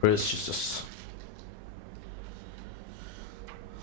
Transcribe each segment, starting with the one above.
Praise Jesus।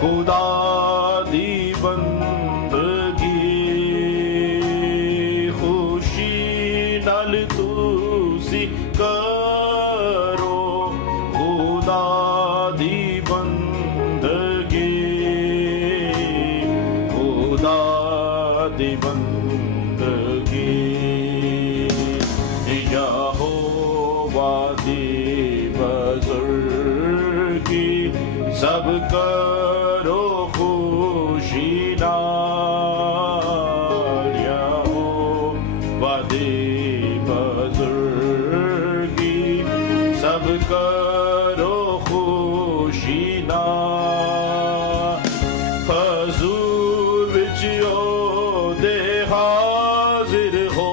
خدا دی بندگی خوشی نال تسی کرو خدا دی بندگی خدا دی بندگی یہوہ دی بزرگی سب کرو خوشی نال یہوہ دی بزرگی سب کرو خوشی نال حضور وچ دے حاضر ہو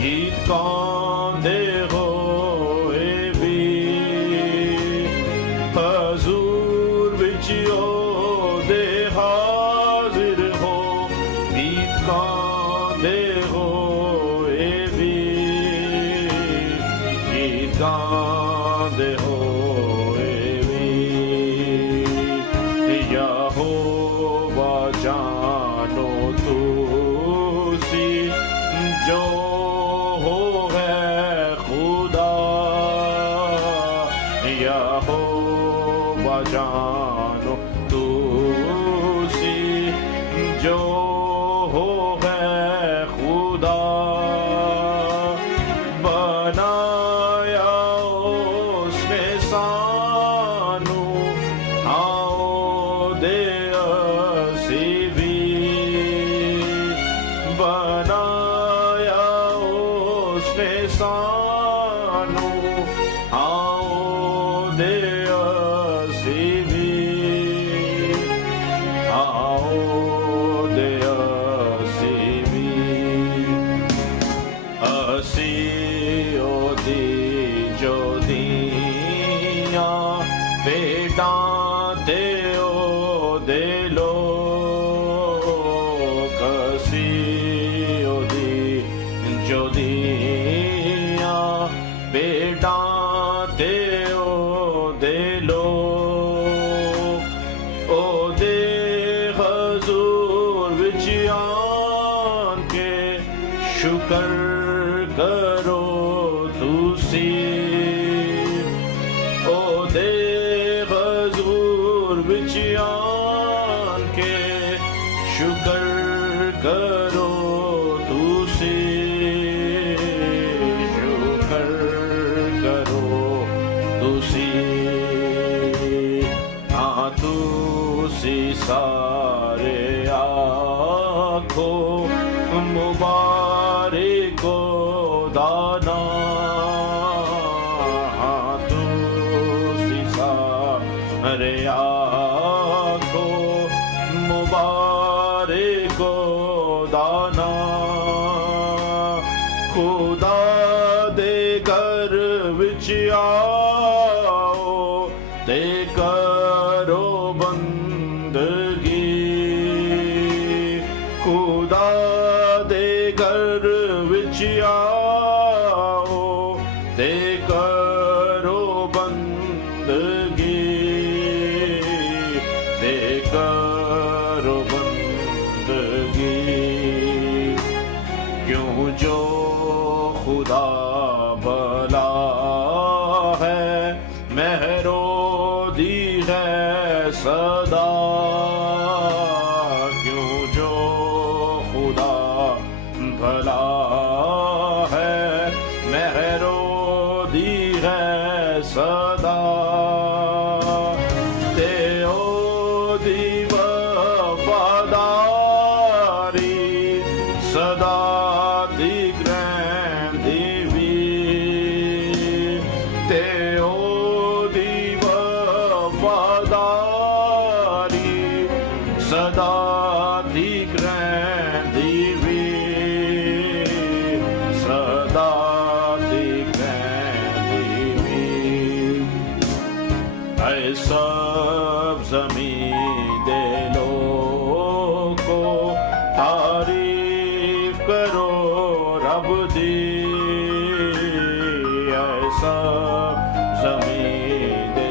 گیت گاندے ہوئے بھی حضور وچ دے حاضر ہو گیت گاندے ہوئے بھی گیت گاندے ہوئے بھی یہوہ جانو تسی جو ہو ہے خدا یہوہ جانو تسی جو ہو ہے خدا بنایا اس نے سانو آؤ دے اسی بھی بنایا اس نے سانو آؤ دے اسی بھی آؤ دے اسی بھی اسی او دی جو دیاں بھیڈاں تے او دے لوک اسی او دی جو دیاں بھیڈاں تے او دے لوک او دے حضور وچ آن کے شکر کرو تسی او دے حضور وچ آن کے شکر کرو تسی شکر کرو تسی ہاں تسی سارے آکھو مبارک دانا ہاں تسی سارے آکھو مبارک دانا خدا دے گھر وچ آؤ تے کرو بندگی خدا دے گھر وچ آؤ تے کرو بندگی تے کرو بندگی کیوں جو خدا بھلا ہے مہرو دی ہے صدا کیوں جو خدا بھلا ہے مہرو دی ہے صدا تے او دی وفاداری صدا دی گرین دیوی تے او دی وفاداری صدا دی گرین دیوی صدا دی گرین دیوی اے سب زمین دے لوگو تعریف کرو رب دی اے سب زمین دے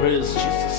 Praise Jesus।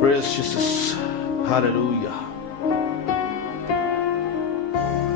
Praise Jesus. Hallelujah.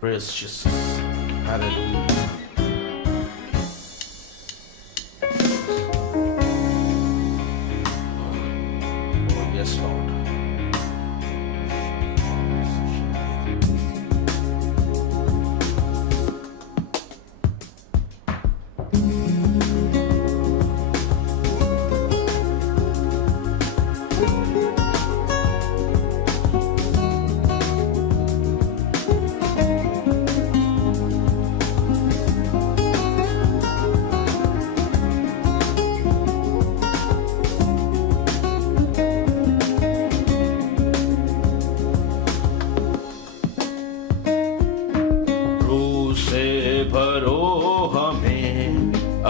Praise Jesus. Hallelujah. Oh yes Lord.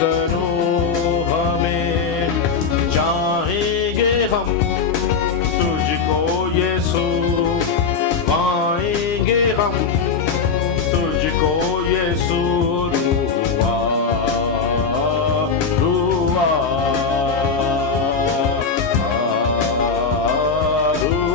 کرو ہمیں، چاہیں گے ہم تجھ کو یسوع، پائیں گے ہم تجھ کو یسوع، روا روا روا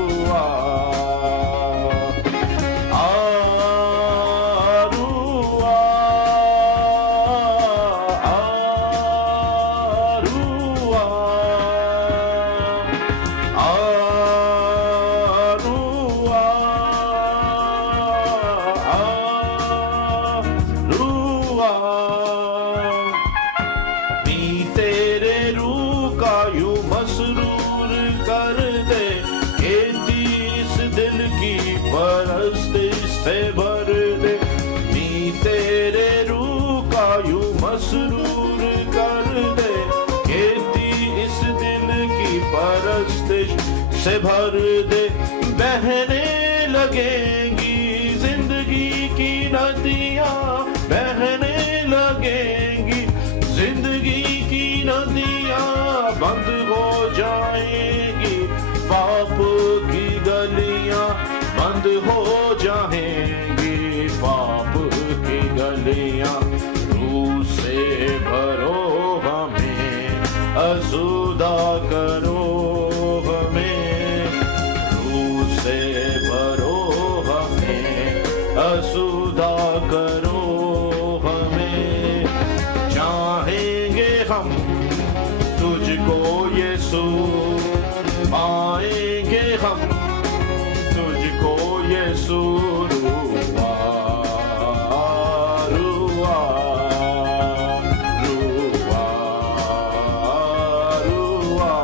مسرور کر دے، کھیتی اس دل کی پرستش سے بھر دے، نی تیرے روح کا یوں مسرور کر دے، کھیتی اس دل کی پرستش سے بھر دے، بہنے لگیں گی زندگی کی ندیاں، بہنے لگیں گی زندگی کی ندیاں، بند ہو جائیں گی پاپ کی گلیاں، بند ہو جائیں گی پاپ کی گلیاں، روح سے بھرو ہمیں، آسودہ کرو ہمیں، روح سے بھرو ہمیں، آسودہ کرو ہمیں، چاہیں گے ہم تجھ کو یسوع، پائیں گے ہم تجھ کو یسوع، روا روا روا روا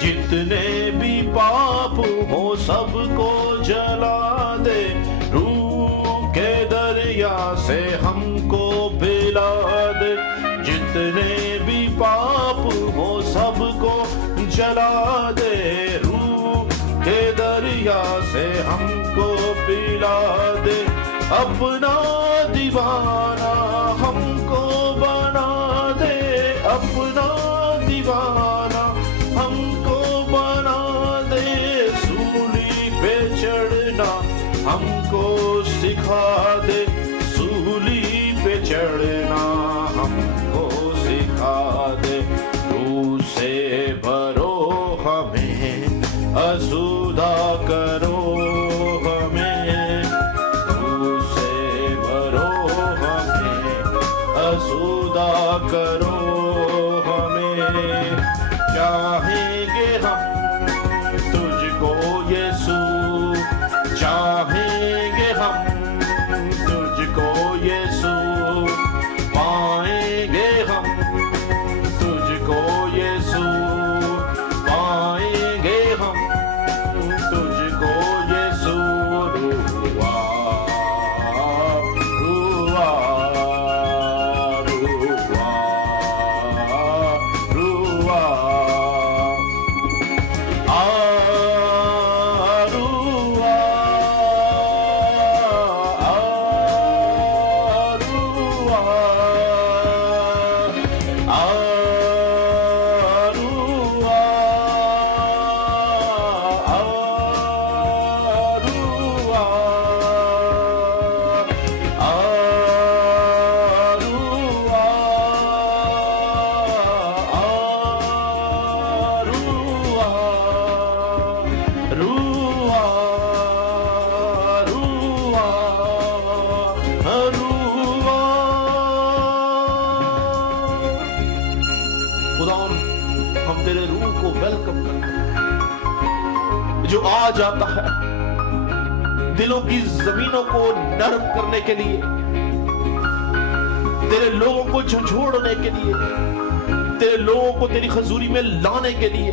جتنے بھی پاپ ہو سب کو جلا دے، روح کے دریا سے ہم کو پلا دے، جتنے بھی پاپ ہو سب کو جلا دے، روح کے دریا سے ہم کو پلا دے، اپنا دیوانہ ہم کو بنا دے، اپنا دیوانہ ہم کو بنا دے، سولی پہ چڑھنا ہم کو سکھا دے، سولی پہ چڑھنا ہم کو سکھا دے، روح سے بھرو ہمیں، آسودہ کرو ہمیں، روح سے بھرو ہمیں، آسودہ کرو ہمیں، چاہیں گے ہم تجھ کو یسوع، چاہیں گے ہم تجھ کو یسوع، پائیں گے ہم تجھ کو یسوع، پائیں گے ہم تجھ کو یسوع، روا روا روا ہم تیرے روح کو ویلکم کرتے ہیں جو آ جاتا ہے دلوں کی زمینوں کو نرم کرنے کے لیے، تیرے لوگوں کو جھنجھوڑنے کے لیے، تیرے لوگوں کو تیری حضوری میں لانے کے لیے۔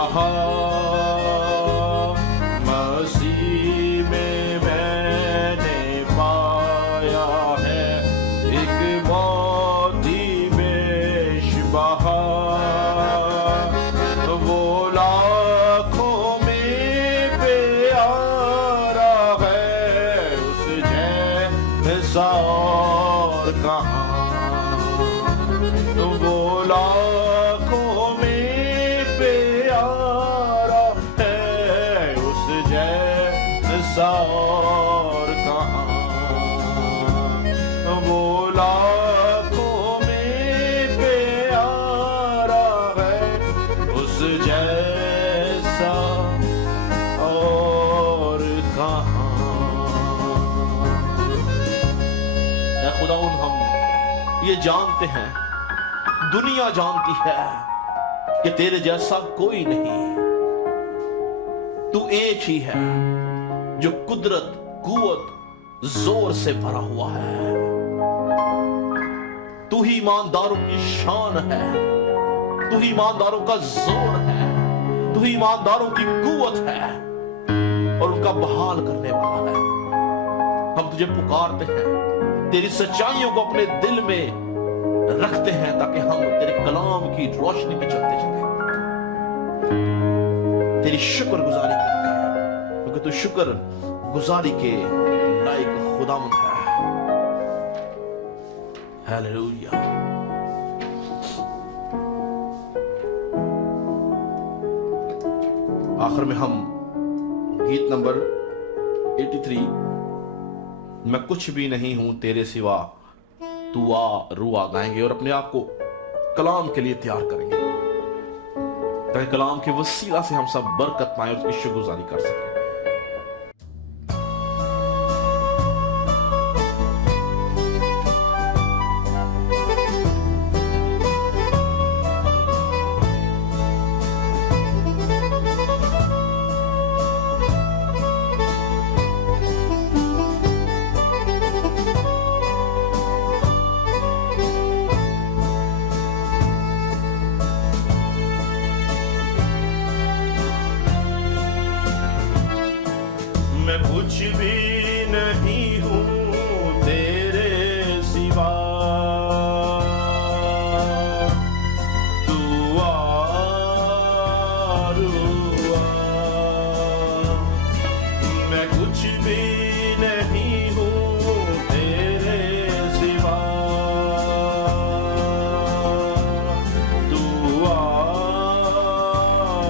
بہا مسیح میں نے پایا ہے ایک بہت ہی بیش بہا وہ لاکھوں میں پیارا ہے اس جیسا اور کہاں وہ لاکھوں میں پیارا ہے اس جیسا اور کہاں وہ لاکھوں میں پیارا ہے اس جیسا اور کہاں۔ اے خداوند ہم یہ جانتے ہیں، دنیا جانتی ہے کہ تیرے جیسا کوئی نہیں، تو ایک ہی ہے جو قدرت، قوت، زور سے بھرا ہوا ہے۔ تو ہی ایمانداروں کی شان ہے، تو ہی ایمانداروں کا زور ہے، تو ہی ایمانداروں کی قوت ہے اور ان کا بحال کرنے والا ہے۔ ہم تجھے پکارتے ہیں، تیری سچائیوں کو اپنے دل میں رکھتے ہیں تاکہ ہم تیرے کلام کی روشنی میں چلتے چلیں، تیری شکر گزاری کرتے ہیں کیونکہ تو شکر گزاری کے لائق خداوند ہے۔ ہیلیلویا۔ آخر میں ہم گیت نمبر 83 میں کچھ بھی نہیں ہوں تیرے سوا تو آ رو آ گائیں گے اور اپنے آپ کو کلام کے لیے تیار کریں گے تاکہ کلام کے وسیلہ سے ہم سب برکت پائیں اور اس کی شکر گزاری کر سکیں۔ میں کچھ بھی نہیں ہوں تیرے سوا تو آ رو آ، میں کچھ بھی نہیں ہوں تیرے سوا تو آ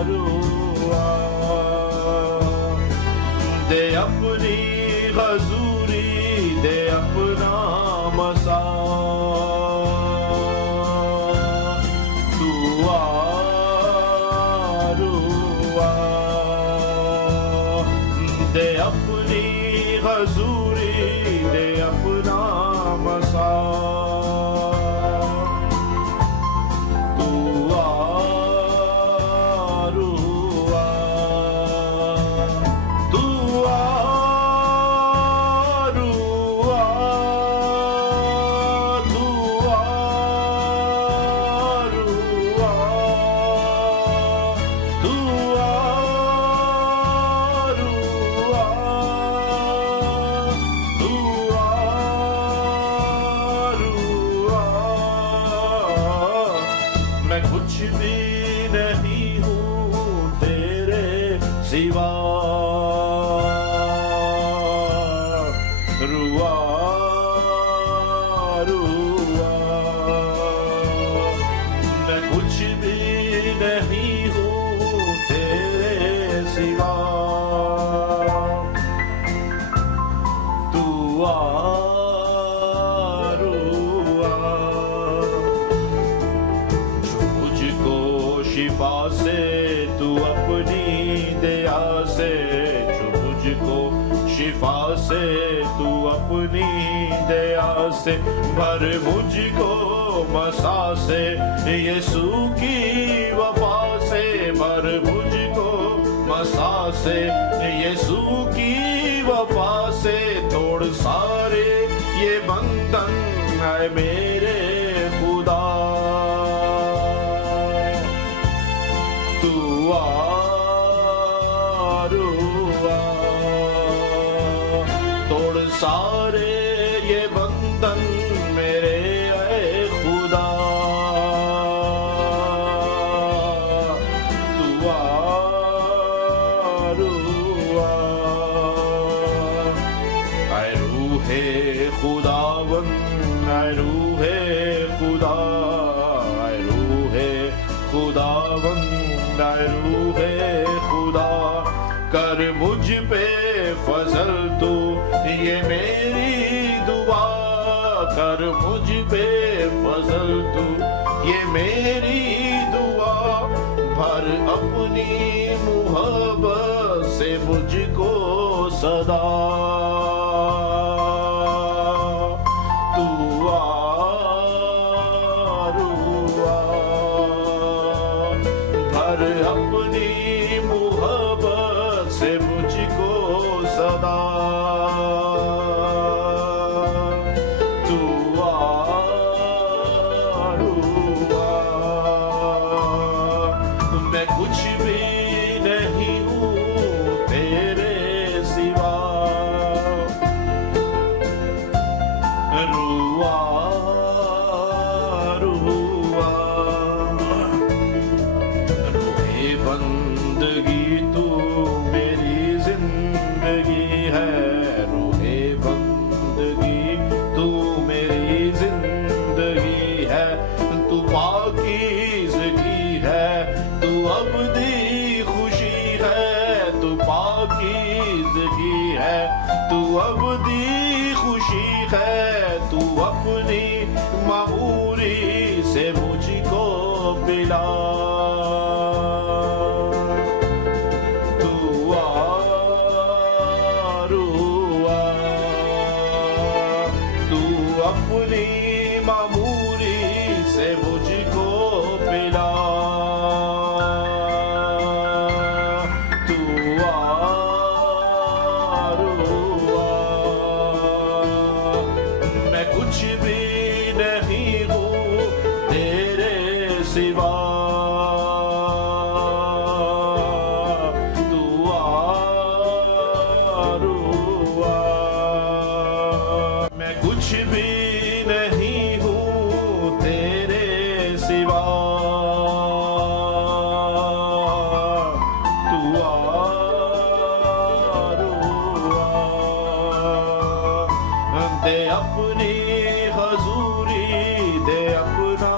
رو آ، دے اپنی حضوری، دے اپنا مسا، تو آ رو آ، دے اپنی حضوری، دے اپنا مسا، تو آ رو آ، تو آ رو آ، تو آ رو آ، تو آ رو آ، تو آ رو آ، میں کچھ بھی نہیں ہوں تیرے سوا رو آ رو آ، میں کچھ بھی نہیں ہوں تیرے سوا تو آ رو آ، جو مجھ کو شفا سے تو اپنی دیا سے، جو مجھ کو شفا سے تو اپنی دیا سے، بھر مجھ کو مسا سے یسوع کی وفا سے، بھر مجھ کو مسا سے یسوع کی وفا سے، توڑ سارے یہ بندھن اے میرے خدا، تو توڑ سارے یہ بندھن میرے اے خدا، اے روح خداوند، اے روح خدا، اے روح خداوند، اے روح خدا، کر مجھ پہ فضل تو یہ میری دعا، کر مجھ پہ فضل تو یہ میری دعا، بھر اپنی محبت سے مجھ کو صدا، تو بھر اپنی محبت سے مجھ کو صدا، میں کچھ بھی نہیں ہوں تیرے سوا، روا روا، روح بندگی تو میری زندگی ہے، روح بندگی تو میری زندگی ہے، تو پاکیزگی ہے، تو ابدی خوشی ہے، تو پاکیزگی ہے، تو ابدی خوشی ہے، تو اپنی معموری سے مجھ کو پلا، تو اپنی معموری سے مجھ کو پلا، میں کچھ بھی نہیں ہوں تیرے سوا، میں کچھ بھی نہیں ہوں تیرے سوا، دے اپنی حضوری، دے اپنا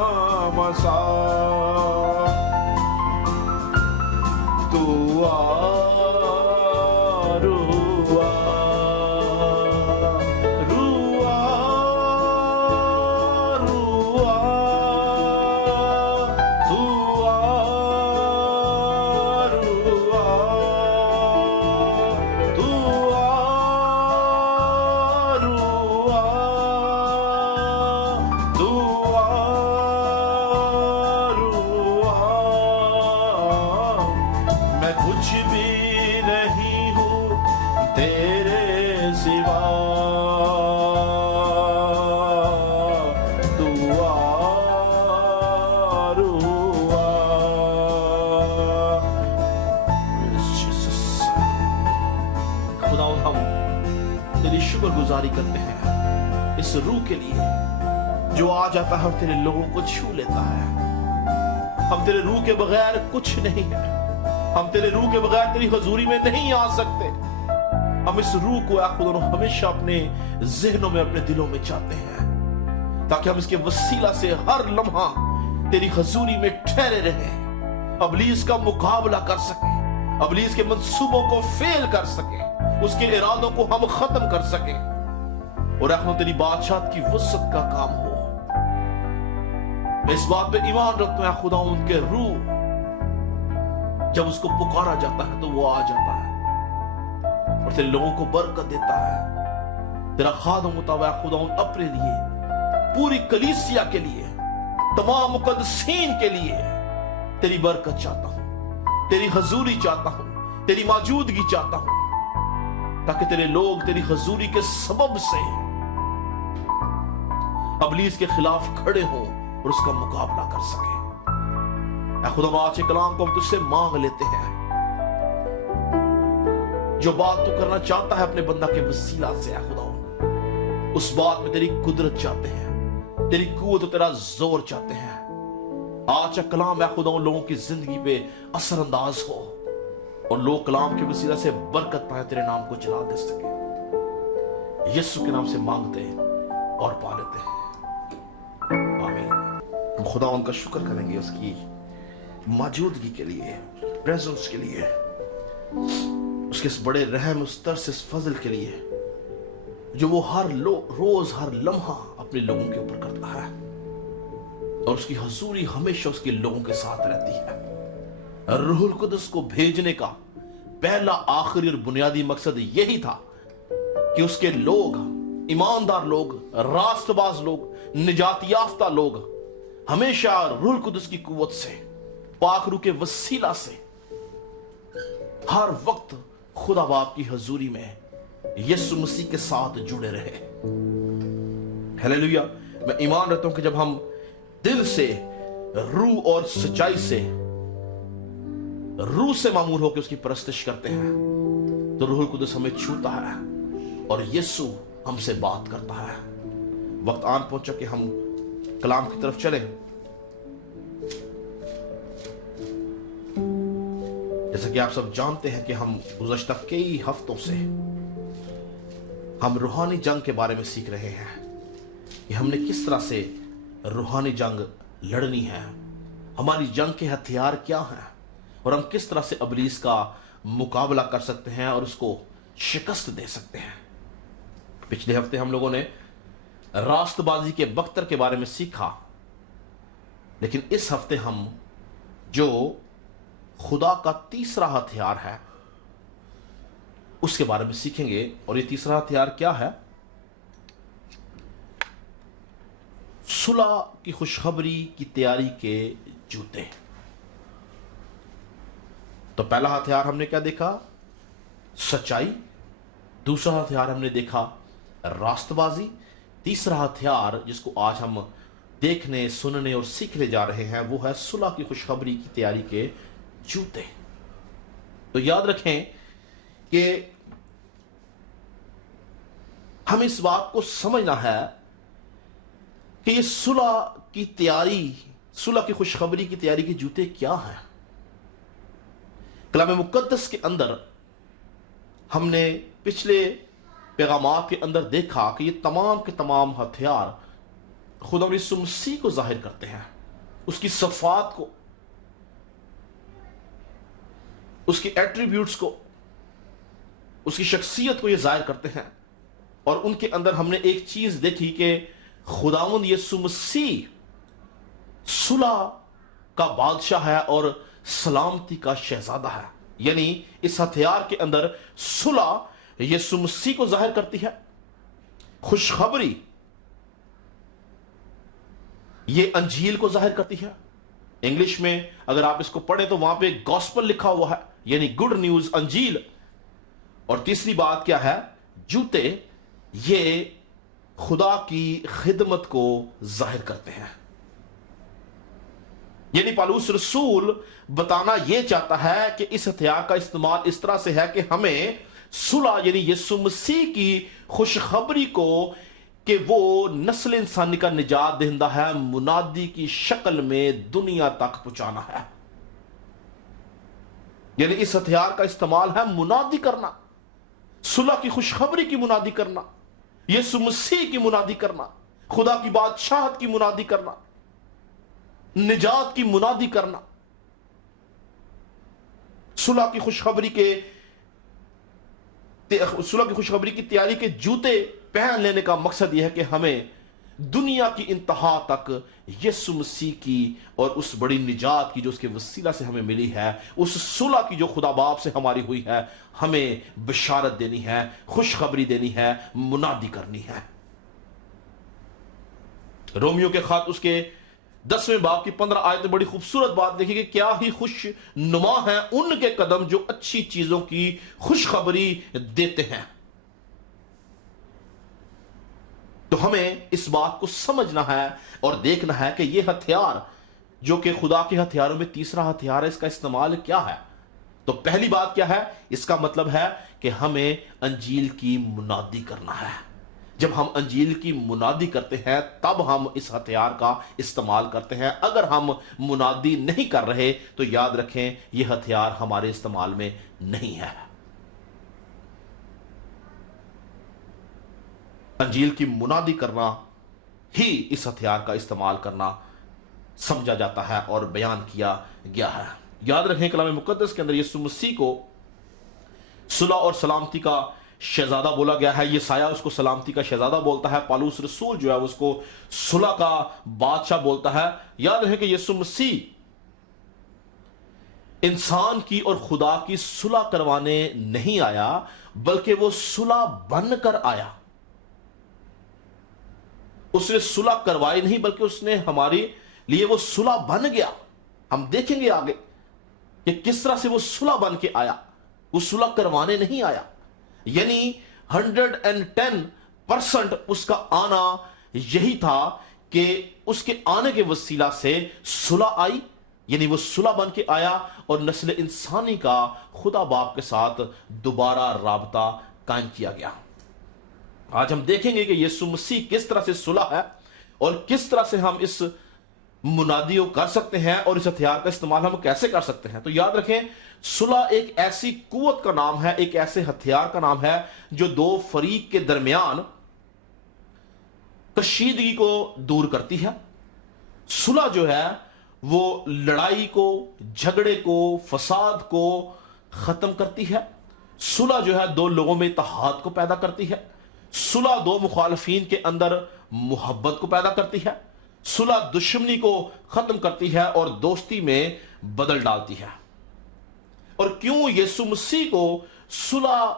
مسا، تو میں کچھ بھی نہیں ہوں تیرے سوا، خداوند ہم تیری شکر گزاری کرتے ہیں اس روح کے لیے جو آ جاتا ہے اور تیرے لوگوں کو چھو لیتا ہے، ہم تیرے روح کے بغیر کچھ نہیں ہے، ہم تیرے روح کے بغیر تیری حضوری میں نہیں آ سکتے، ہم اس روح کو اے خدا ہمیشہ اپنے ذہنوں میں اپنے دلوں میں چاہتے ہیں تاکہ ہم اس کے وسیلہ سے ہر لمحہ تیری حضوری میں ٹھہرے رہیں، ابلیس کا مقابلہ کر سکیں، ابلیس کے منصوبوں کو فیل کر سکیں، اس کے ارادوں کو ہم ختم کر سکیں، اور اے خدا تیری بادشاہت کی وسعت کا کام ہو۔ میں اس بات پہ ایمان رکھتا ہوں اے خدا ان کے روح جب اس کو پکارا جاتا ہے تو وہ آ جاتا ہے اور تیرے لوگوں کو برکت دیتا ہے۔ تیرا خادم ہوتا ہوا خدا اپنے لیے، پوری کلیسیا کے لیے، تمام مقدسین کے لیے تیری برکت چاہتا ہوں، تیری حضوری چاہتا ہوں، تیری موجودگی چاہتا ہوں، تاکہ تیرے لوگ تیری حضوری کے سبب سے ابلیس کے خلاف کھڑے ہوں اور اس کا مقابلہ کر سکیں۔ اے خدا آج کے کلام کو ہم تجھ سے مانگ لیتے ہیں، جو بات تو کرنا چاہتا ہے اپنے بندہ کے وسیلہ سے، اے خدا اس بات میں تیری قدرت چاہتے ہیں، تیری قوت و تیرا زور چاہتے ہیں۔ آج کا کلام اے خدا ان لوگوں کی زندگی پہ اثر انداز ہو اور لوگ کلام کے وسیلہ سے برکت پائے، تیرے نام کو جلا دے سکے۔ یسوع کے نام سے مانگتے اور پا لیتے ہیں، آمین۔ ہم خدا ان کا شکر کریں گے اس کی موجودگی کے لیے، پریزنس کے لیے، اس کے اس بڑے رحم، اس ترس، اس فضل کے لیے جو وہ ہر روز ہر لمحہ اپنے لوگوں کے اوپر کرتا ہے، اور اس کی حضوری ہمیشہ اس کے لوگوں کے ساتھ رہتی ہے۔ روح القدس کو بھیجنے کا پہلا، آخری اور بنیادی مقصد یہی تھا کہ اس کے لوگ، ایماندار لوگ، راست باز لوگ، نجات یافتہ لوگ ہمیشہ روح القدس کی قوت سے، پاک روح کے وسیلہ سے ہر وقت خدا باپ کی حضوری میں یسوع مسیح کے ساتھ جڑے رہے۔ ہیلیلویا۔ میں ایمان رہتا ہوں کہ جب ہم دل سے، روح اور سچائی سے، روح سے معمور ہو کے اس کی پرستش کرتے ہیں تو روح القدس ہمیں چھوتا ہے اور یسوع ہم سے بات کرتا ہے۔ وقت آن پہنچا کہ ہم کلام کی طرف چلیں۔ جیسا کہ آپ سب جانتے ہیں کہ ہم گزشتہ کئی ہفتوں سے ہم روحانی جنگ کے بارے میں سیکھ رہے ہیں کہ ہم نے کس طرح سے روحانی جنگ لڑنی ہے، ہماری جنگ کے ہتھیار کیا ہیں، اور ہم کس طرح سے ابلیس کا مقابلہ کر سکتے ہیں اور اس کو شکست دے سکتے ہیں۔ پچھلے ہفتے ہم لوگوں نے راست بازی کے بختر کے بارے میں سیکھا، لیکن اس ہفتے ہم جو خدا کا تیسرا ہتھیار ہے اس کے بارے میں سیکھیں گے۔ اور یہ تیسرا ہتھیار کیا ہے؟ صلح کی خوشخبری کی تیاری کے جوتے۔ تو پہلا ہتھیار ہم نے کیا دیکھا؟ سچائی۔ دوسرا ہتھیار ہم نے دیکھا راست بازی۔ تیسرا ہتھیار جس کو آج ہم دیکھنے، سننے اور سیکھنے جا رہے ہیں وہ ہے صلح کی خوشخبری کی تیاری کے جوتے۔ تو یاد رکھیں کہ ہمیں اس بات کو سمجھنا ہے کہ یہ صلح کی تیاری، صلح کی خوشخبری کی تیاری کے جوتے کیا ہیں۔ کلام مقدس کے اندر ہم نے پچھلے پیغامات کے اندر دیکھا کہ یہ تمام کے تمام ہتھیار خدا یسوع مسیح کو ظاہر کرتے ہیں، اس کی صفات کو، اس کی ایٹریبیوٹس کو، اس کی شخصیت کو یہ ظاہر کرتے ہیں۔ اور ان کے اندر ہم نے ایک چیز دیکھی کہ خداوند یسوع مسیح صلح کا بادشاہ ہے اور سلامتی کا شہزادہ ہے، یعنی اس ہتھیار کے اندر صلح یسوع مسیح کو ظاہر کرتی ہے، خوشخبری یہ انجیل کو ظاہر کرتی ہے۔ انگلش میں اگر آپ اس کو پڑھیں تو وہاں پہ گاسپل لکھا ہوا ہے، یعنی گڈ نیوز، انجیل۔ اور تیسری بات کیا ہے؟ جوتے یہ خدا کی خدمت کو ظاہر کرتے ہیں۔ یعنی پالوس رسول بتانا یہ چاہتا ہے کہ اس ہتھیار کا استعمال اس طرح سے ہے کہ ہمیں صلح یعنی یسوع مسیح کی خوشخبری کو کہ وہ نسل انسانی کا نجات دہندہ ہے، منادی کی شکل میں دنیا تک پہنچانا ہے۔ یعنی اس ہتھیار کا استعمال ہے منادی کرنا، صلح کی خوشخبری کی منادی کرنا، یسوع مسیح کی منادی کرنا، خدا کی بادشاہت کی منادی کرنا، نجات کی منادی کرنا۔ صلح کی خوشخبری کی تیاری کے جوتے پہن لینے کا مقصد یہ ہے کہ ہمیں دنیا کی انتہا تک یسوع مسیح کی اور اس بڑی نجات کی جو اس کے وسیلہ سے ہمیں ملی ہے، اس صلح کی جو خدا باپ سے ہماری ہوئی ہے، ہمیں بشارت دینی ہے، خوشخبری دینی ہے، منادی کرنی ہے۔ رومیو کے خط اس کے 10ویں باب کی 15 آیت میں بڑی خوبصورت بات دیکھیں کہ کیا ہی خوش نما ہیں ان کے قدم جو اچھی چیزوں کی خوشخبری دیتے ہیں۔ تو ہمیں اس بات کو سمجھنا ہے اور دیکھنا ہے کہ یہ ہتھیار جو کہ خدا کے ہتھیاروں میں تیسرا ہتھیار ہے، اس کا استعمال کیا ہے؟ تو پہلی بات کیا ہے؟ اس کا مطلب ہے کہ ہمیں انجیل کی منادی کرنا ہے۔ جب ہم انجیل کی منادی کرتے ہیں تب ہم اس ہتھیار کا استعمال کرتے ہیں۔ اگر ہم منادی نہیں کر رہے تو یاد رکھیں یہ ہتھیار ہمارے استعمال میں نہیں ہے۔ انجیل کی منادی کرنا ہی اس ہتھیار کا استعمال کرنا سمجھا جاتا ہے اور بیان کیا گیا ہے۔ یاد رکھیں کلام مقدس کے اندر یسوع مسیح کو صلح اور سلامتی کا شہزادہ بولا گیا ہے۔ یسایہ اس کو سلامتی کا شہزادہ بولتا ہے، پالوس رسول جو ہے اس کو صلح کا بادشاہ بولتا ہے۔ یاد رکھیں کہ یسوع مسیح انسان کی اور خدا کی صلح کروانے نہیں آیا، بلکہ وہ صلح بن کر آیا۔ اس نے صلح کروائی نہیں بلکہ اس نے ہمارے لیے وہ صلح بن گیا۔ ہم دیکھیں گے آگے کہ کس طرح سے وہ صلح بن کے آیا، وہ صلح کروانے نہیں آیا۔ یعنی 110% اس کا آنا یہی تھا کہ اس کے آنے کے وسیلہ سے صلح آئی، یعنی وہ صلح بن کے آیا اور نسل انسانی کا خدا باپ کے ساتھ دوبارہ رابطہ قائم کیا گیا۔ آج ہم دیکھیں گے کہ یسوع مسیح کس طرح سے صلح ہے اور کس طرح سے ہم اس منادی کو کر سکتے ہیں اور اس ہتھیار کا استعمال ہم کیسے کر سکتے ہیں۔ تو یاد رکھیں صلح ایک ایسی قوت کا نام ہے، ایک ایسے ہتھیار کا نام ہے جو دو فریق کے درمیان کشیدگی کو دور کرتی ہے۔ صلح جو ہے وہ لڑائی کو، جھگڑے کو، فساد کو ختم کرتی ہے۔ صلح جو ہے دو لوگوں میں اتحاد کو پیدا کرتی ہے۔ صلح دو مخالفین کے اندر محبت کو پیدا کرتی ہے۔ صلح دشمنی کو ختم کرتی ہے اور دوستی میں بدل ڈالتی ہے۔ اور کیوں یسوع مسیح کو صلح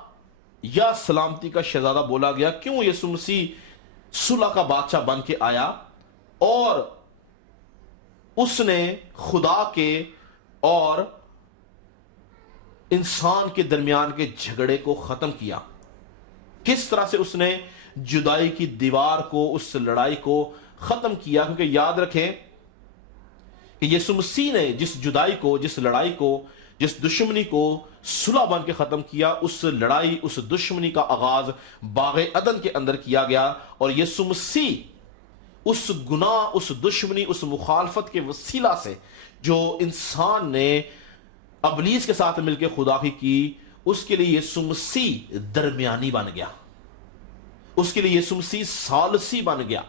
یا سلامتی کا شہزادہ بولا گیا؟ کیوں یسوع مسیح صلح کا بادشاہ بن کے آیا اور اس نے خدا کے اور انسان کے درمیان کے جھگڑے کو ختم کیا؟ کس طرح سے اس نے جدائی کی دیوار کو، اس لڑائی کو ختم کیا؟ کیونکہ یاد رکھیں کہ یسوع مسیح نے جس جدائی کو، جس لڑائی کو، جس دشمنی کو صلح بن کے ختم کیا، اس لڑائی، اس دشمنی کا آغاز باغ عدن کے اندر کیا گیا۔ اور یسوع مسیح اس گناہ، اس دشمنی، اس مخالفت کے وسیلہ سے جو انسان نے ابلیس کے ساتھ مل کے خدا کی، اس کے لیے یسوع مسیح درمیانی بن گیا، اس کے لیے یسوع مسیح ثالثی بن گیا،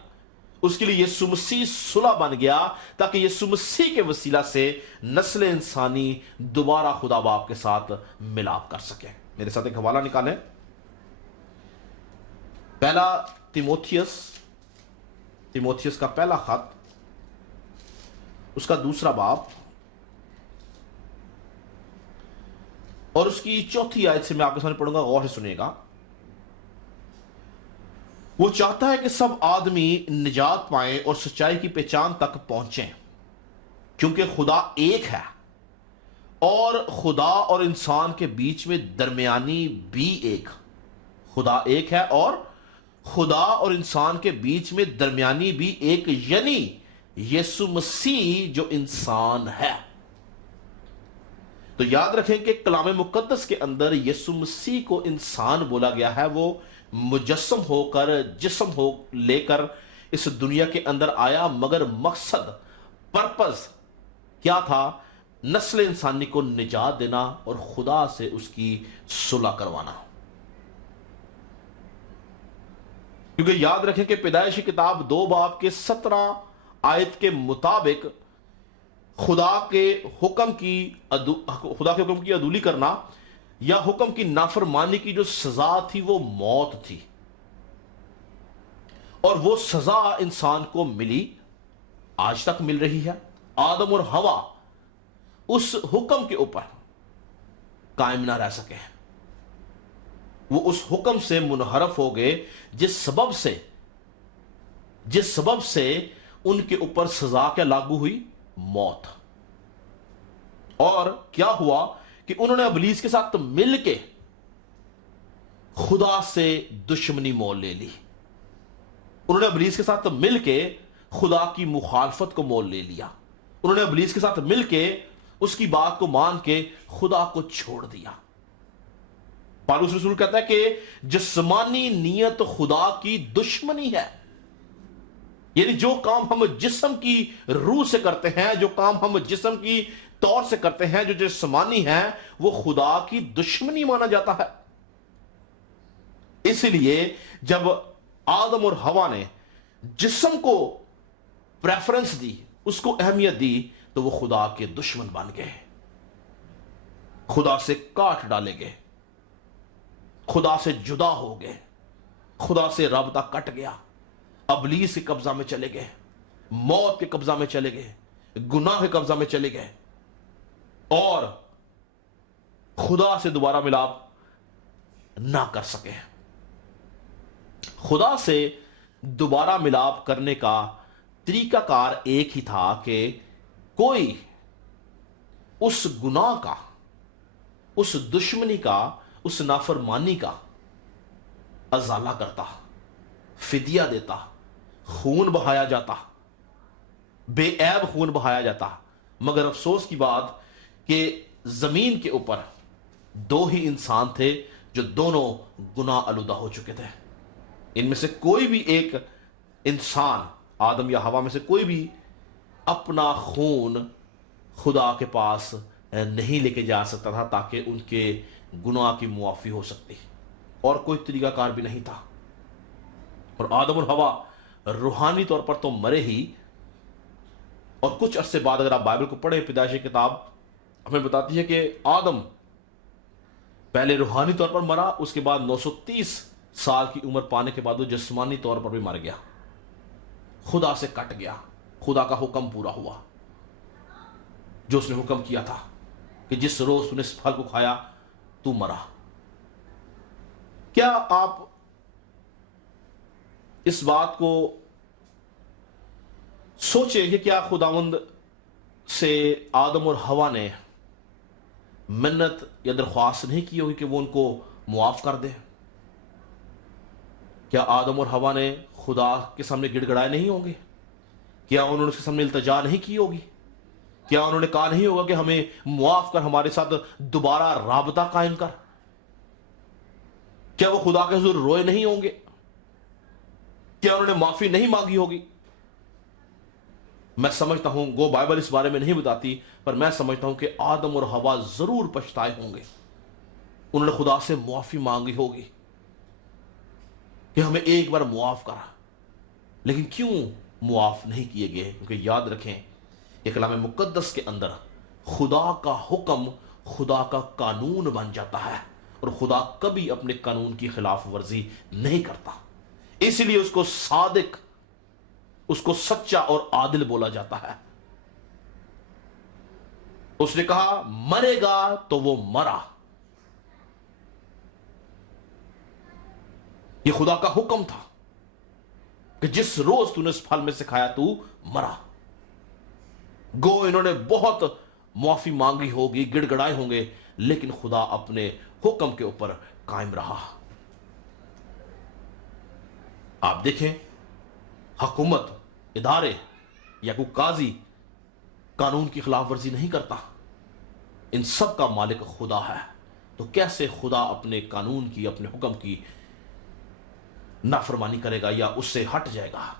اس کے لیے یسوع مسیح صلح بن گیا، تاکہ یسوع مسیح کے وسیلہ سے نسل انسانی دوبارہ خدا باپ کے ساتھ ملاپ کر سکے۔ میرے ساتھ ایک حوالہ نکالیں، پہلا تیموتھیوس کا پہلا خط، اس کا دوسرا باب اور اس کی 4 آیت سے میں آپ کے سامنے پڑھوں گا، غور سے سنیے گا۔ وہ چاہتا ہے کہ سب آدمی نجات پائیں اور سچائی کی پہچان تک پہنچیں، کیونکہ خدا ایک ہے اور خدا اور انسان کے بیچ میں درمیانی بھی ایک۔ خدا ایک ہے اور خدا اور انسان کے بیچ میں درمیانی بھی ایک، یعنی یسوع مسیح جو انسان ہے۔ تو یاد رکھیں کہ کلام مقدس کے اندر یسوع مسیح کو انسان بولا گیا ہے۔ وہ مجسم ہو کر، جسم ہو لے کر اس دنیا کے اندر آیا، مگر مقصد، پرپز کیا تھا؟ نسل انسانی کو نجات دینا اور خدا سے اس کی صلح کروانا۔ کیونکہ یاد رکھیں کہ پیدائش کی کتاب 2 باب کے 17 آیت کے مطابق خدا کے حکم کی عدولی کرنا یا حکم کی نافرمانی کی جو سزا تھی وہ موت تھی، اور وہ سزا انسان کو ملی، آج تک مل رہی ہے۔ آدم اور حوا اس حکم کے اوپر قائم نہ رہ سکے، وہ اس حکم سے منحرف ہو گئے، جس سبب سے ان کے اوپر سزا کیا لاگو ہوئی؟ موت۔ اور کیا ہوا کہ انہوں نے ابلیس کے ساتھ مل کے خدا سے دشمنی مول لے لی، انہوں نے ابلیس کے ساتھ مل کے خدا کی مخالفت کو مول لے لیا، انہوں نے ابلیس کے ساتھ مل کے اس کی بات کو مان کے خدا کو چھوڑ دیا۔ پالوس رسول کہتا ہے کہ جسمانی نیت خدا کی دشمنی ہے، یعنی جو کام ہم جسم کی روح سے کرتے ہیں، جو کام ہم جسم کی طور سے کرتے ہیں، جو جسمانی ہے، وہ خدا کی دشمنی مانا جاتا ہے۔ اس لیے جب آدم اور حوا نے جسم کو پریفرنس دی، اس کو اہمیت دی، تو وہ خدا کے دشمن بن گئے، خدا سے کاٹ ڈالے گئے، خدا سے جدا ہو گئے، خدا سے رابطہ کٹ گیا، ابلیس کے قبضہ میں چلے گئے، موت کے قبضہ میں چلے گئے، گناہ کے قبضہ میں چلے گئے، اور خدا سے دوبارہ ملاپ نہ کر سکے۔ خدا سے دوبارہ ملاپ کرنے کا طریقہ کار ایک ہی تھا کہ کوئی اس گناہ کا، اس دشمنی کا، اس نافرمانی کا ازالہ کرتا، فدیہ دیتا، خون بہایا جاتا، بے عیب خون بہایا جاتا۔ مگر افسوس کی بات کہ زمین کے اوپر دو ہی انسان تھے جو دونوں گناہ آلودہ ہو چکے تھے۔ ان میں سے کوئی بھی ایک انسان، آدم یا حوا میں سے کوئی بھی اپنا خون خدا کے پاس نہیں لے کے جا سکتا تھا تاکہ ان کے گناہ کی معافی ہو سکتی، اور کوئی طریقہ کار بھی نہیں تھا۔ اور آدم اور حوا روحانی طور پر تو مرے ہی، اور کچھ عرصے بعد اگر آپ بائبل کو پڑھیں، پیدائش کی کتاب ہمیں بتاتی ہے کہ آدم پہلے روحانی طور پر مرا، اس کے بعد 930 سال کی عمر پانے کے بعد وہ جسمانی طور پر بھی مر گیا، خدا سے کٹ گیا، خدا کا حکم پورا ہوا جو اس نے حکم کیا تھا کہ جس روز تو نے اس پھل کو کھایا تو مرا۔ کیا آپ اس بات کو سوچیں کہ کیا خداوند سے آدم اور حوا نے منت یا درخواست نہیں کی ہوگی کہ وہ ان کو معاف کر دے؟ کیا آدم اور حوا نے خدا کے سامنے گڑ گڑائے نہیں ہوں گے؟ کیا انہوں نے اس کے سامنے التجا نہیں کی ہوگی؟ کیا انہوں نے کہا نہیں ہوگا کہ ہمیں معاف کر، ہمارے ساتھ دوبارہ رابطہ قائم کر؟ کیا وہ خدا کے حضور روئے نہیں ہوں گے؟ کیا انہوں نے معافی نہیں مانگی ہوگی؟ میں سمجھتا ہوں، گو بائبل اس بارے میں نہیں بتاتی، پر میں سمجھتا ہوں کہ آدم اور حوا ضرور پچھتائے ہوں گے، انہوں نے خدا سے معافی مانگی ہوگی کہ ہمیں ایک بار معاف کرا، لیکن کیوں معاف نہیں کیے گئے؟ کیونکہ یاد رکھیں کہ کلام مقدس کے اندر خدا کا حکم خدا کا قانون بن جاتا ہے، اور خدا کبھی اپنے قانون کی خلاف ورزی نہیں کرتا، اس لیے اس کو صادق، اس کو سچا اور عادل بولا جاتا ہے۔ اس نے کہا مرے گا تو وہ مرا، یہ خدا کا حکم تھا کہ جس روز تو نے اس پھل میں سے کھایا تو مرا۔ گو انہوں نے بہت معافی مانگی ہوگی، گڑ گڑائے ہوں گے، لیکن خدا اپنے حکم کے اوپر قائم رہا۔ آپ دیکھیں، حکومت، ادارے یا کوئی قاضی قانون کی خلاف ورزی نہیں کرتا، ان سب کا مالک خدا ہے، تو کیسے خدا اپنے قانون کی، اپنے حکم کی نافرمانی کرے گا یا اس سے ہٹ جائے گا؟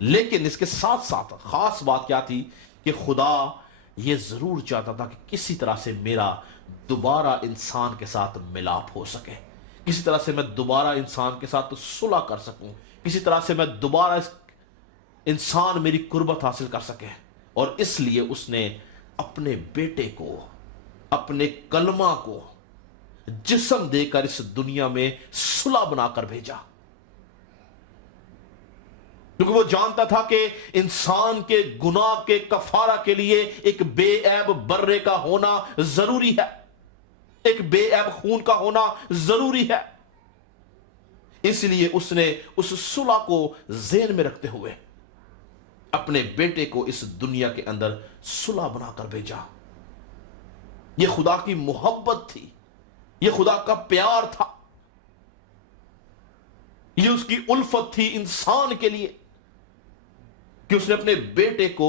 لیکن اس کے ساتھ ساتھ خاص بات کیا تھی کہ خدا یہ ضرور چاہتا تھا کہ کسی طرح سے میرا دوبارہ انسان کے ساتھ ملاپ ہو سکے، کسی طرح سے میں دوبارہ انسان کے ساتھ صلح کر سکوں، کسی طرح سے میں دوبارہ انسان میری قربت حاصل کر سکے، اور اس لیے اس نے اپنے بیٹے کو، اپنے کلمہ کو جسم دے کر اس دنیا میں صلح بنا کر بھیجا، کیونکہ وہ جانتا تھا کہ انسان کے گناہ کے کفارہ کے لیے ایک بے عیب برے کا ہونا ضروری ہے، ایک بے عیب خون کا ہونا ضروری ہے۔ اس لیے اس نے اس صلح کو ذہن میں رکھتے ہوئے اپنے بیٹے کو اس دنیا کے اندر صلح بنا کر بھیجا۔ یہ خدا کی محبت تھی، یہ خدا کا پیار تھا، یہ اس کی الفت تھی انسان کے لیے کہ اس نے اپنے بیٹے کو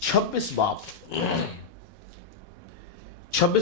26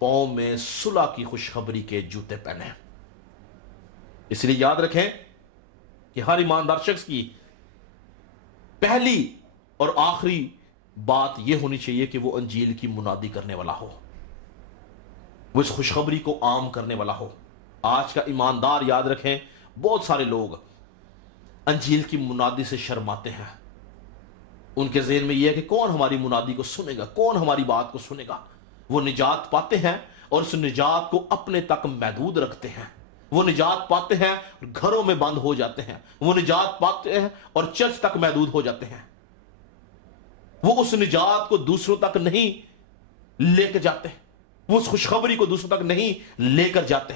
پاؤں میں صلح کی خوشخبری کے جوتے پہنے. اس لیے یاد رکھیں کہ ہر ایماندار شخص کی پہلی اور آخری بات یہ ہونی چاہیے کہ وہ انجیل کی منادی کرنے والا ہو، وہ اس خوشخبری کو عام کرنے والا ہو. آج کا ایماندار یاد رکھیں بہت سارے لوگ انجیل کی منادی سے شرماتے ہیں. ان کے ذہن میں یہ ہے کہ کون ہماری منادی کو سنے گا، کون ہماری بات کو سنے گا. وہ نجات پاتے ہیں اور اس نجات کو اپنے تک محدود رکھتے ہیں. وہ نجات پاتے ہیں اور گھروں میں بند ہو جاتے ہیں. وہ نجات پاتے ہیں اور چرچ تک محدود ہو جاتے ہیں. وہ اس نجات کو دوسروں تک نہیں لے کے جاتے، وہ اس خوشخبری کو دوسروں تک نہیں لے کر جاتے.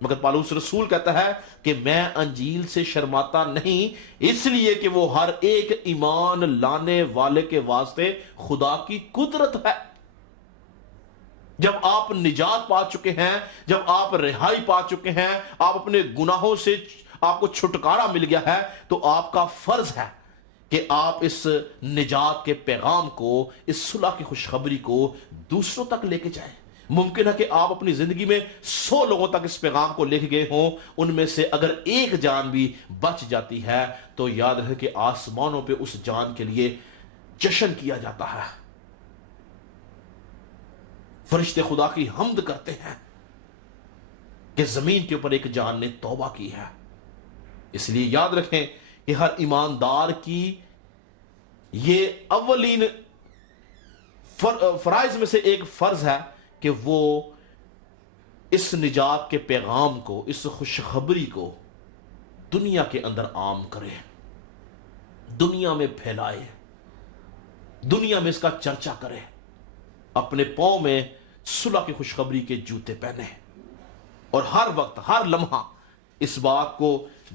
مگر پالوس رسول کہتا ہے کہ میں انجیل سے شرماتا نہیں، اس لیے کہ وہ ہر ایک ایمان لانے والے کے واسطے خدا کی قدرت ہے. جب آپ نجات پا چکے ہیں، جب آپ رہائی پا چکے ہیں، آپ اپنے گناہوں سے آپ کو چھٹکارا مل گیا ہے، تو آپ کا فرض ہے کہ آپ اس نجات کے پیغام کو، اس صلح کی خوشخبری کو دوسروں تک لے کے جائیں. ممکن ہے کہ آپ اپنی زندگی میں 100 لوگوں تک اس پیغام کو لے کے گئے ہوں، ان میں سے اگر ایک جان بھی بچ جاتی ہے تو یاد رہے کہ آسمانوں پہ اس جان کے لیے جشن کیا جاتا ہے. فرشتے خدا کی حمد کرتے ہیں کہ زمین کے اوپر ایک جان نے توبہ کی ہے. اس لیے یاد رکھیں کہ ہر ایماندار کی یہ اولین فرائض میں سے ایک فرض ہے کہ وہ اس نجات کے پیغام کو، اس خوشخبری کو دنیا کے اندر عام کرے، دنیا میں پھیلائے، دنیا میں اس کا چرچا کرے. اپنے پاؤں میں صلح کی خوشخبری کے جوتے پہنے اور ہر وقت، ہر لمحہ اس بات کو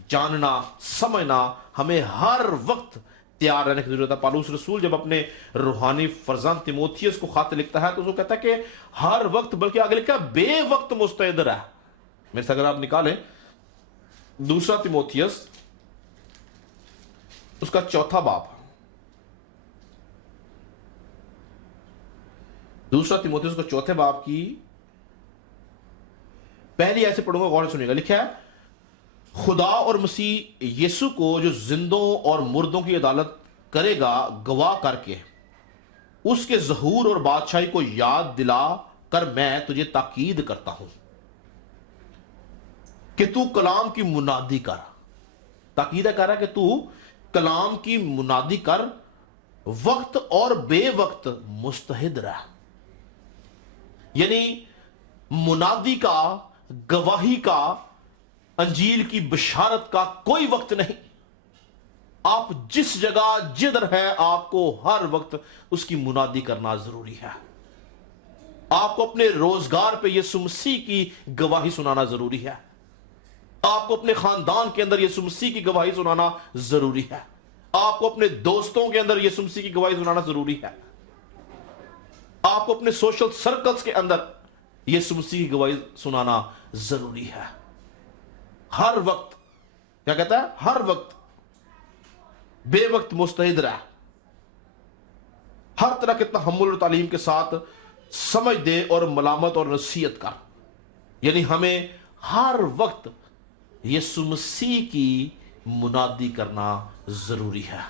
جاننا، سمجھنا، ہمیں ہر وقت تیار رہنے کی ضرورت ہے. پالوس رسول جب اپنے روحانی فرزند تیموتھیوس کو خط لکھتا ہے تو وہ کہتا ہے کہ ہر وقت، بلکہ آگے لکھا ہے بے وقت مستعد رہ. میرے سے اگر آپ نکالیں دوسرا تیموتھیوس اس کا 4 باب، دوسرا تیموتھیوس کو 4 باب کی پہلی ایسے پڑھوں گا، غور سے سنیے گا. لکھا ہے خدا اور مسیح یسو کو جو زندوں اور مردوں کی عدالت کرے گا گواہ کر کے اس کے ظہور اور بادشاہی کو یاد دلا کر میں تجھے تاکید کرتا ہوں کہ تو کلام کی منادی کر. تاکید کر رہا ہے کہ تو کلام کی منادی کر، وقت اور بے وقت مستعد رہ. یعنی منادی کا، گواہی کا، انجیل کی بشارت کا کوئی وقت نہیں. آپ جس جگہ جدھر ہے آپ کو ہر وقت اس کی منادی کرنا ضروری ہے. آپ کو اپنے روزگار پہ یسوع مسیح کی گواہی سنانا ضروری ہے. آپ کو اپنے خاندان کے اندر یسوع مسیح کی گواہی سنانا ضروری ہے. آپ کو اپنے دوستوں کے اندر یسوع مسیح کی گواہی سنانا ضروری ہے. آپ کو اپنے سوشل سرکلز کے اندر یسوع مسیح کی گواہی سنانا ضروری ہے. ہر وقت، کیا کہتا ہے؟ ہر وقت بے وقت مستعد رہ. ہر طرح کے تحمل اور تعلیم کے ساتھ سمجھ دے اور ملامت اور نصیحت کر. یعنی ہمیں ہر وقت یسوع مسیح کی منادی کرنا ضروری ہے.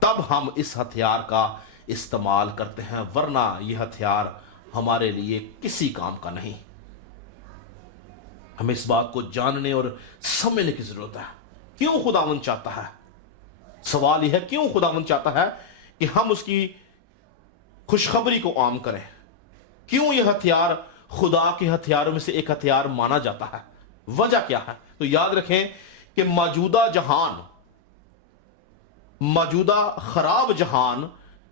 تب ہم اس ہتھیار کا استعمال کرتے ہیں، ورنہ یہ ہتھیار ہمارے لیے کسی کام کا نہیں. ہمیں اس بات کو جاننے اور سمجھنے کی ضرورت ہے. کیوں خداوند چاہتا ہے؟ سوال یہ ہے کیوں خداوند چاہتا ہے کہ ہم اس کی خوشخبری کو عام کریں؟ کیوں یہ ہتھیار خدا کے ہتھیاروں میں سے ایک ہتھیار مانا جاتا ہے؟ وجہ کیا ہے؟ تو یاد رکھیں کہ موجودہ جہان، موجودہ خراب جہان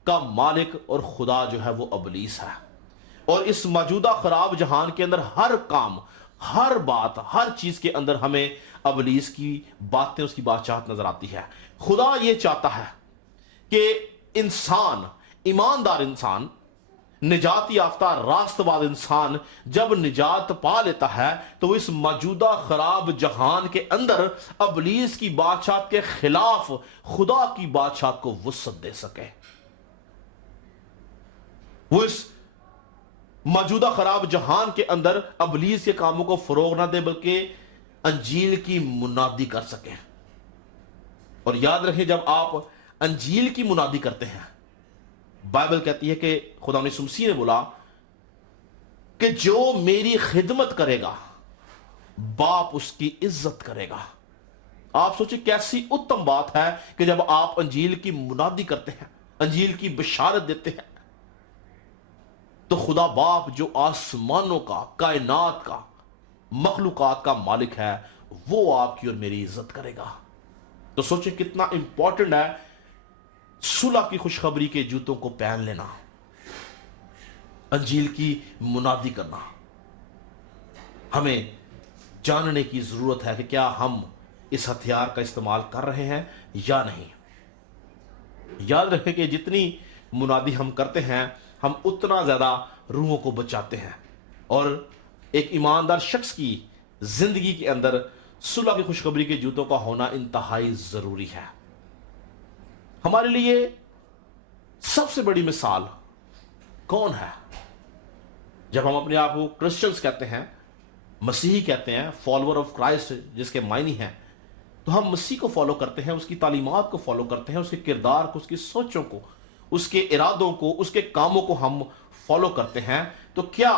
کا مالک اور خدا جو ہے وہ ابلیس ہے. اور اس موجودہ خراب جہان کے اندر ہر کام، ہر بات، ہر چیز کے اندر ہمیں ابلیس کی باتیں، اس کی بادشاہت نظر آتی ہے. خدا یہ چاہتا ہے کہ انسان، ایماندار انسان، نجات یافتہ راست باز انسان جب نجات پا لیتا ہے تو اس موجودہ خراب جہان کے اندر ابلیس کی بادشاہت کے خلاف خدا کی بادشاہت کو وسعت دے سکے. وہ اس موجودہ خراب جہان کے اندر ابلیس کے کاموں کو فروغ نہ دے بلکہ انجیل کی منادی کر سکیں۔ اور یاد رکھیں جب آپ انجیل کی منادی کرتے ہیں، بائبل کہتی ہے کہ خدا یسوع مسیح نے بولا کہ جو میری خدمت کرے گا باپ اس کی عزت کرے گا۔ آپ سوچیں کیسی اتم بات ہے کہ جب آپ انجیل کی منادی کرتے ہیں، انجیل کی بشارت دیتے ہیں، تو خدا باپ جو آسمانوں کا، کائنات کا، مخلوقات کا مالک ہے، وہ آپ کی اور میری عزت کرے گا۔ تو سوچیں کتنا امپورٹنٹ ہے صلح کی خوشخبری کے جوتوں کو پہن لینا، انجیل کی منادی کرنا۔ ہمیں جاننے کی ضرورت ہے کہ کیا ہم اس ہتھیار کا استعمال کر رہے ہیں یا نہیں۔ یاد رکھیں کہ جتنی منادی ہم کرتے ہیں ہم اتنا زیادہ روحوں کو بچاتے ہیں، اور ایک ایماندار شخص کی زندگی کے اندر صلح کی خوشخبری کے جوتوں کا ہونا انتہائی ضروری ہے۔ ہمارے لیے سب سے بڑی مثال کون ہے؟ جب ہم اپنے آپ کو کرسچنز کہتے ہیں، مسیحی کہتے ہیں، فالوور آف کرائسٹ جس کے معنی ہیں، تو ہم مسیح کو فالو کرتے ہیں، اس کی تعلیمات کو فالو کرتے ہیں، اس کے کردار کو، اس کی سوچوں کو، اس کے ارادوں کو، اس کے کاموں کو ہم فالو کرتے ہیں۔ تو کیا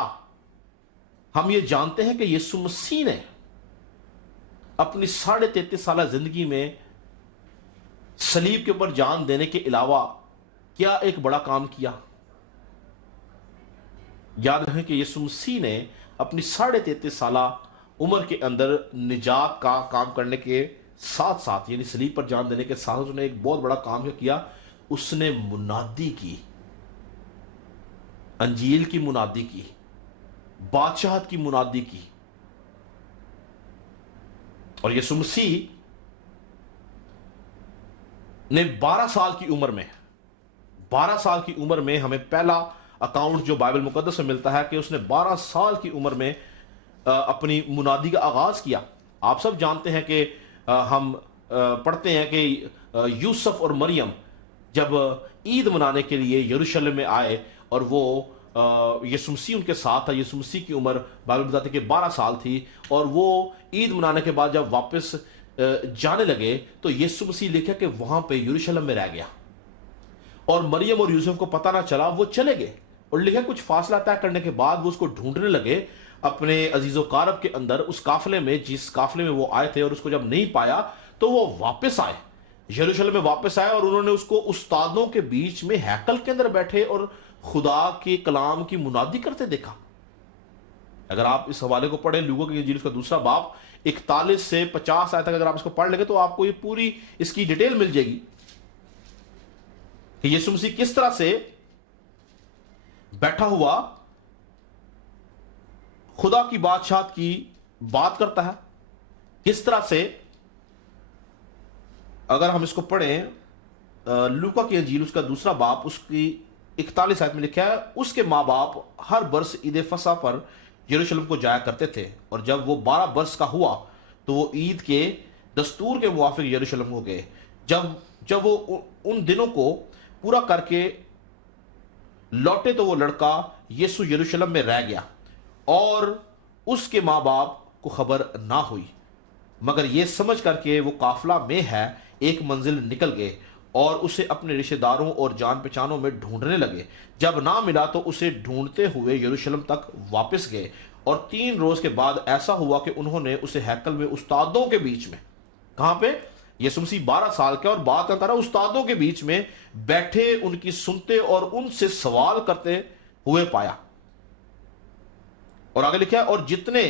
ہم یہ جانتے ہیں کہ یسوع مسیح نے اپنی 33.5 سالہ زندگی میں صلیب کے اوپر جان دینے کے علاوہ کیا ایک بڑا کام کیا؟ یاد رکھیں کہ یسوع مسیح نے اپنی 33.5 سالہ عمر کے اندر نجات کا کام کرنے کے ساتھ ساتھ، یعنی صلیب پر جان دینے کے ساتھ، اس نے ایک بہت بڑا کام کیا، اس نے منادی کی، انجیل کی منادی کی، بادشاہت کی منادی کی۔ اور یسوع مسیح نے 12 سال کی عمر میں ہمیں پہلا اکاؤنٹ جو بائبل مقدس میں ملتا ہے کہ اس نے 12 سال کی عمر میں اپنی منادی کا آغاز کیا۔ آپ سب جانتے ہیں کہ ہم پڑھتے ہیں کہ یوسف اور مریم جب عید منانے کے لیے یروشلم میں آئے اور وہ یسوع مسیح ان کے ساتھ تھا، یسوع مسیح کی عمر بائبل بتاتے کہ 12 سال تھی، اور وہ عید منانے کے بعد جب واپس جانے لگے تو یسوع مسیح لکھا کہ وہاں پہ یروشلم میں رہ گیا، اور مریم اور یوسف کو پتہ نہ چلا، وہ چلے گئے، اور لکھا کچھ فاصلہ طے کرنے کے بعد وہ اس کو ڈھونڈنے لگے اپنے عزیز و قارب کے اندر، اس قافلے میں جس قافلے میں وہ آئے تھے، اور اس کو جب نہیں پایا تو وہ واپس آئے، یروشلم میں واپس آئے، اور انہوں نے اس کو استادوں کے بیچ میں ہیکل کے اندر بیٹھے اور خدا کے کلام کی منادی کرتے دیکھا۔ اگر آپ اس حوالے کو پڑھیں، لوکا کی انجیل اس کا 2 باب 41 سے 50 آیت تک اگر آپ اس کو پڑھ لیں گے تو آپ کو یہ پوری اس کی ڈیٹیل مل جائے گی کہ یسوع مسیح کس طرح سے بیٹھا ہوا خدا کی بادشاہت کی بات کرتا ہے، کس طرح سے، اگر ہم اس کو پڑھیں لوکا کی انجیل اس کا 2 باب اس کی 41 آیت میں لکھا ہے، اس کے ماں باپ ہر برس عید فصح پر یروشلم کو جایا کرتے تھے، اور جب وہ 12 برس کا ہوا تو وہ عید کے دستور کے موافق یروشلم کو گئے۔ جب وہ ان دنوں کو پورا کر کے لوٹے تو وہ لڑکا یسوع یروشلم میں رہ گیا، اور اس کے ماں باپ کو خبر نہ ہوئی، مگر یہ سمجھ کر کے وہ قافلہ میں ہے ایک منزل نکل گئے اور اسے اپنے رشتہ داروں اور جان پہچانوں میں ڈھونڈنے لگے۔ جب نہ ملا تو اسے ڈھونڈتے ہوئے یروشلم تک واپس گئے، اور 3 روز کے بعد ایسا ہوا کہ انہوں نے اسے ہیکل میں استادوں کے بیچ میں، کہاں پہ؟ یسوع مسیح 12 سال کا اور بات کرتا رہا، استادوں کے بیچ میں بیٹھے ان کی سنتے اور ان سے سوال کرتے ہوئے پایا۔ اور آگے لکھا ہے، اور جتنے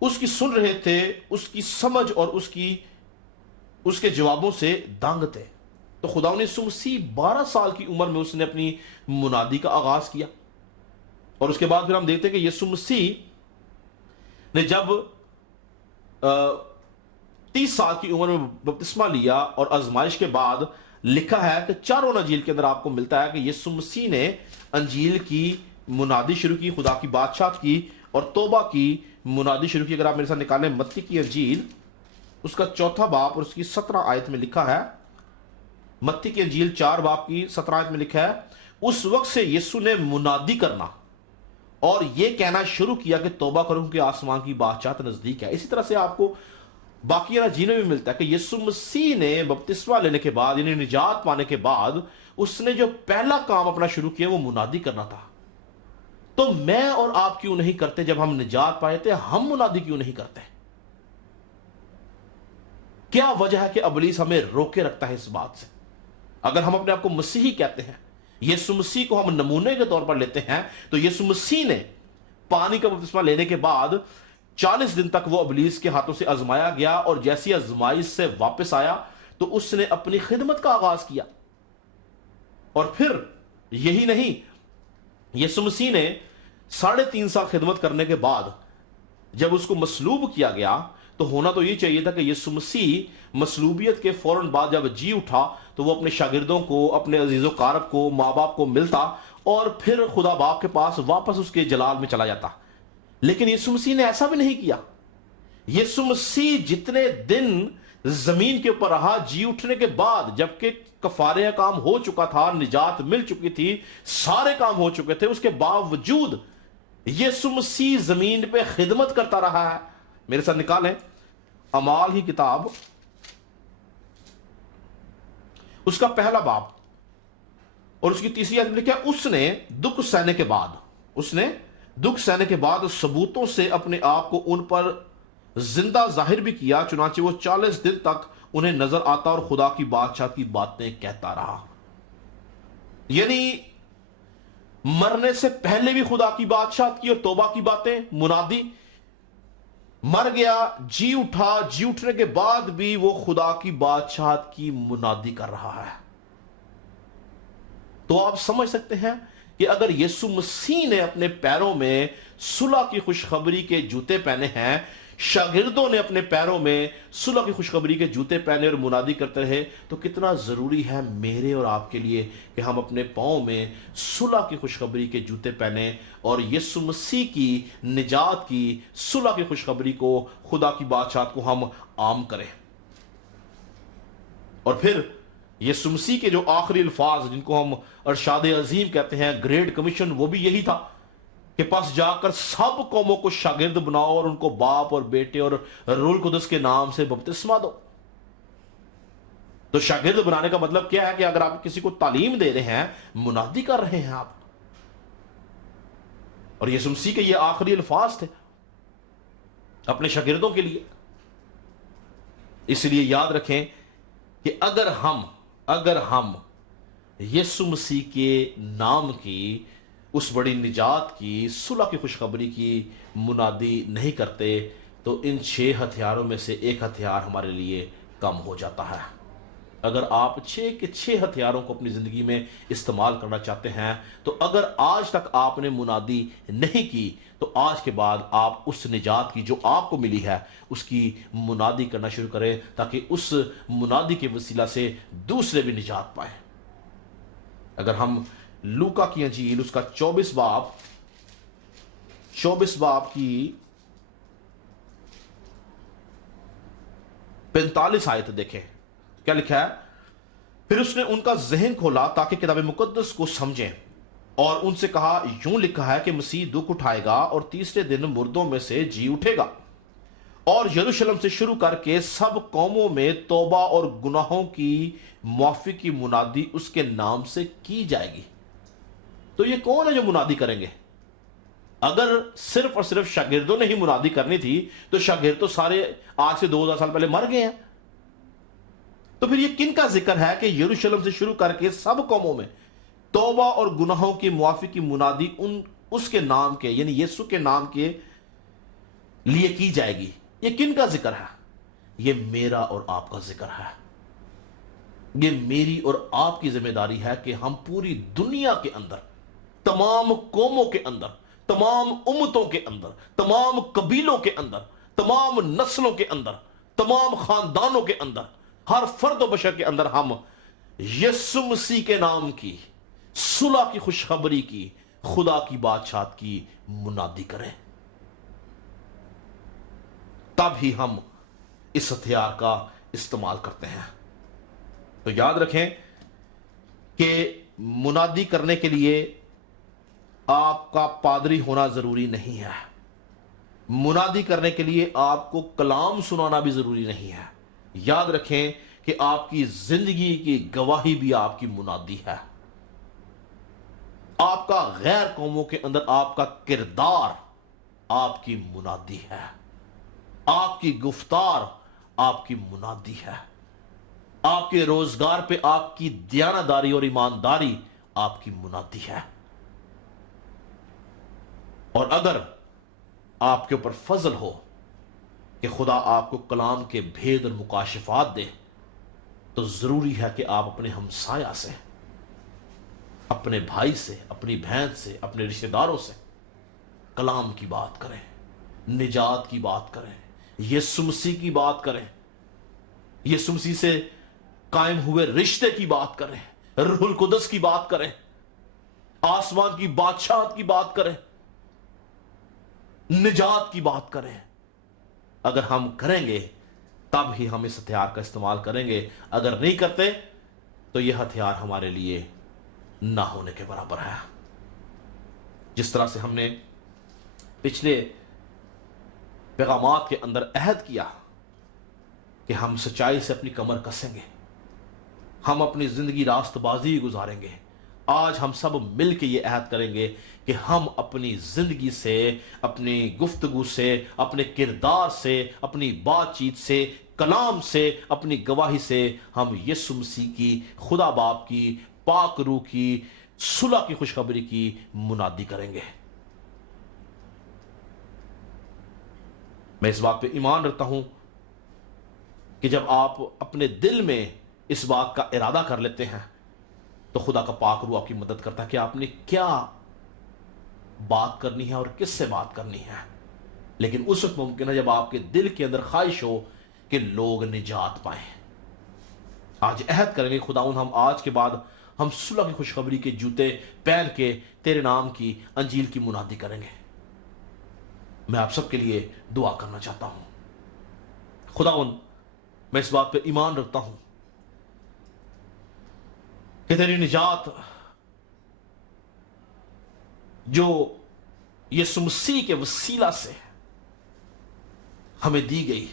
اس کی سن رہے تھے اس کی سمجھ اور اس کے جوابوں سے دنگ تھے۔ تو خدا یسوع مسیح 12 سال کی عمر میں اس نے اپنی منادی کا آغاز کیا، اور اس کے بعد پھر ہم دیکھتے ہیں کہ یسوع مسیح نے جب 30 سال کی عمر میں بپتسمہ لیا، اور آزمائش کے بعد لکھا ہے کہ 4 انجیل کے اندر آپ کو ملتا ہے کہ یسوع مسیح نے انجیل کی منادی شروع کی، خدا کی بادشاہت کی اور توبہ کی منادی شروع کی۔ اگر آپ میرے ساتھ نکالیں متی کی انجیل اس کا 4 باب اور اس کی 17 آیت میں لکھا ہے، متی کی انجیل 4 باب کی 17 آیت میں لکھا ہے، اس وقت سے یسوع نے منادی کرنا، اور یہ کہنا شروع کیا کہ توبہ کروں کہ آسمان کی بادشاہت نزدیک ہے۔ اسی طرح سے آپ کو باقی جینے میں ملتا ہے کہ یسوع مسیح نے بپتسمہ لینے کے بعد، یعنی نجات پانے کے بعد، اس نے جو پہلا کام اپنا شروع کیا وہ منادی کرنا تھا۔ تو میں اور آپ کیوں نہیں کرتے؟ جب ہم نجات پائے تھے ہم منادی کیوں نہیں کرتے؟ کیا وجہ ہے کہ ابلیس ہمیں روکے رکھتا ہے اس بات سے؟ اگر ہم اپنے آپ کو مسیحی کہتے ہیں، یسوع مسیح کو ہم نمونے کے طور پر لیتے ہیں، تو یسوع مسیح نے پانی کا بپتسمہ لینے کے بعد 40 دن تک وہ ابلیس کے ہاتھوں سے آزمایا گیا، اور جیسی آزمائش سے واپس آیا تو اس نے اپنی خدمت کا آغاز کیا۔ اور پھر یہی نہیں، یسوع مسیح نے 3.5 سال خدمت کرنے کے بعد جب اس کو مصلوب کیا گیا، تو ہونا تو یہ چاہیے تھا کہ یسوع مسیح مصلوبیت کے فوراً بعد جب جی اٹھا تو وہ اپنے شاگردوں کو، اپنے عزیز و قارب کو، ماں باپ کو ملتا اور پھر خدا باپ کے پاس واپس اس کے جلال میں چلا جاتا۔ لیکن یسوع مسیح نے ایسا بھی نہیں کیا۔ یسوع مسیح جتنے دن زمین کے اوپر رہا، جی اٹھنے کے بعد، جبکہ کفارہ کام ہو چکا تھا، نجات مل چکی تھی، سارے کام ہو چکے تھے، اس کے باوجود یسوع مسیح زمین پہ خدمت کرتا رہا ہے۔ میرے ساتھ نکالیں اعمال ہی کتاب، اس کا پہلا باب اور اس کی 3 آیت میں لکھا ہے، اس نے دکھ سہنے کے بعد ثبوتوں سے اپنے آپ کو ان پر زندہ ظاہر بھی کیا، چنانچہ وہ 40 دن تک انہیں نظر آتا اور خدا کی بادشاہت کی باتیں کہتا رہا۔ یعنی مرنے سے پہلے بھی خدا کی بادشاہت کی اور توبہ کی باتیں، منادی، مر گیا، جی اٹھا، جی اٹھنے کے بعد بھی وہ خدا کی بادشاہت کی منادی کر رہا ہے۔ تو آپ سمجھ سکتے ہیں کہ اگر یسوع مسیح نے اپنے پیروں میں صلح کی خوشخبری کے جوتے پہنے ہیں، شاگردوں نے اپنے پیروں میں صلح کی خوشخبری کے جوتے پہنے اور منادی کرتے رہے، تو کتنا ضروری ہے میرے اور آپ کے لیے کہ ہم اپنے پاؤں میں صلح کی خوشخبری کے جوتے پہنیں اور یسوع مسیح کی نجات کی، صلح کی خوشخبری کو، خدا کی بادشاہت کو ہم عام کریں۔ اور پھر یسوع مسیح کے جو آخری الفاظ جن کو ہم ارشاد عظیم کہتے ہیں، گریٹ کمیشن، وہ بھی یہی تھا کہ پس جا کر سب قوموں کو شاگرد بناؤ اور ان کو باپ اور بیٹے اور روح القدس کے نام سے بپتسمہ دو۔ تو شاگرد بنانے کا مطلب کیا ہے کہ اگر آپ کسی کو تعلیم دے رہے ہیں، منادی کر رہے ہیں آپ۔ اور یسوع مسیح کے یہ آخری الفاظ تھے اپنے شاگردوں کے لیے۔ اس لیے یاد رکھیں کہ اگر ہم یسوع مسیح کے نام کی، اس بڑی نجات کی، صلح کی خوشخبری کی منادی نہیں کرتے، تو ان 6 ہتھیاروں میں سے ایک ہتھیار ہمارے لیے کم ہو جاتا ہے۔ اگر آپ 6 کے 6 ہتھیاروں کو اپنی زندگی میں استعمال کرنا چاہتے ہیں، تو اگر آج تک آپ نے منادی نہیں کی، تو آج کے بعد آپ اس نجات کی جو آپ کو ملی ہے اس کی منادی کرنا شروع کریں، تاکہ اس منادی کے وسیلہ سے دوسرے بھی نجات پائیں۔ اگر ہم لوکا کی انجیل، اس کا 24 باب کی 45 آیت دیکھیں، کیا لکھا ہے؟ پھر اس نے ان کا ذہن کھولا تاکہ کتاب مقدس کو سمجھیں، اور ان سے کہا، یوں لکھا ہے کہ مسیح دکھ اٹھائے گا اور تیسرے دن مردوں میں سے جی اٹھے گا، اور یروشلم سے شروع کر کے سب قوموں میں توبہ اور گناہوں کی معافی کی منادی اس کے نام سے کی جائے گی۔ تو یہ کون ہے جو منادی کریں گے؟ اگر صرف اور صرف شاگردوں نے ہی منادی کرنی تھی تو شاگرد تو سارے آج سے 2000 سال پہلے مر گئے ہیں۔ تو پھر یہ کن کا ذکر ہے کہ یروشلم سے شروع کر کے سب قوموں میں توبہ اور گناہوں کی معافی کی منادی اس کے نام کے، یعنی یسوع کے نام کے لیے کی جائے گی؟ یہ کن کا ذکر ہے؟ یہ میرا اور آپ کا ذکر ہے۔ یہ میری اور آپ کی ذمہ داری ہے کہ ہم پوری دنیا کے اندر، تمام قوموں کے اندر، تمام امتوں کے اندر، تمام قبیلوں کے اندر، تمام نسلوں کے اندر، تمام خاندانوں کے اندر، ہر فرد و بشر کے اندر ہم یسوع مسیح کے نام کی، صلح کی خوشخبری کی، خدا کی بادشاہت کی منادی کریں۔ تب ہی ہم اس ہتھیار کا استعمال کرتے ہیں۔ تو یاد رکھیں کہ منادی کرنے کے لیے آپ کا پادری ہونا ضروری نہیں ہے، منادی کرنے کے لیے آپ کو کلام سنانا بھی ضروری نہیں ہے۔ یاد رکھیں کہ آپ کی زندگی کی گواہی بھی آپ کی منادی ہے۔ آپ کا غیر قوموں کے اندر آپ کا کردار آپ کی منادی ہے، آپ کی گفتار آپ کی منادی ہے، آپ کے روزگار پہ آپ کی دیانتداری اور ایمانداری آپ کی منادی ہے۔ اور اگر آپ کے اوپر فضل ہو کہ خدا آپ کو کلام کے بھید اور مکاشفات دے، تو ضروری ہے کہ آپ اپنے ہمسایہ سے، اپنے بھائی سے، اپنی بہن سے، اپنے رشتہ داروں سے کلام کی بات کریں، نجات کی بات کریں، یسوع مسیح کی بات کریں، یسوع مسیح سے قائم ہوئے رشتے کی بات کریں، روح القدس کی بات کریں، آسمان کی بادشاہت کی بات کریں، نجات کی بات کریں۔ اگر ہم کریں گے تب ہی ہم اس ہتھیار کا استعمال کریں گے، اگر نہیں کرتے تو یہ ہتھیار ہمارے لیے نہ ہونے کے برابر ہے۔ جس طرح سے ہم نے پچھلے پیغامات کے اندر عہد کیا کہ ہم سچائی سے اپنی کمر کسیں گے، ہم اپنی زندگی راست بازی گزاریں گے، آج ہم سب مل کے یہ عہد کریں گے کہ ہم اپنی زندگی سے، اپنی گفتگو سے، اپنے کردار سے، اپنی بات چیت سے، کلام سے، اپنی گواہی سے ہم یسوع مسیح کی، خدا باپ کی، پاک روح کی، صلح کی خوشخبری کی منادی کریں گے۔ میں اس بات پہ ایمان رکھتا ہوں کہ جب آپ اپنے دل میں اس بات کا ارادہ کر لیتے ہیں تو خدا کا پاک روح آپ کی مدد کرتا ہے کہ آپ نے کیا بات کرنی ہے اور کس سے بات کرنی ہے۔ لیکن اس وقت ممکن ہے جب آپ کے دل کے اندر خواہش ہو کہ لوگ نجات پائیں۔ آج عہد کریں گے خداوند، ہم آج کے بعد ہم صلح کی خوشخبری کے جوتے پہن کے تیرے نام کی انجیل کی منادی کریں گے۔ میں آپ سب کے لیے دعا کرنا چاہتا ہوں۔ خداوند، میں اس بات پہ ایمان رکھتا ہوں کہ تیری نجات جو یسوع مسیح کے وسیلہ سے ہمیں دی گئی،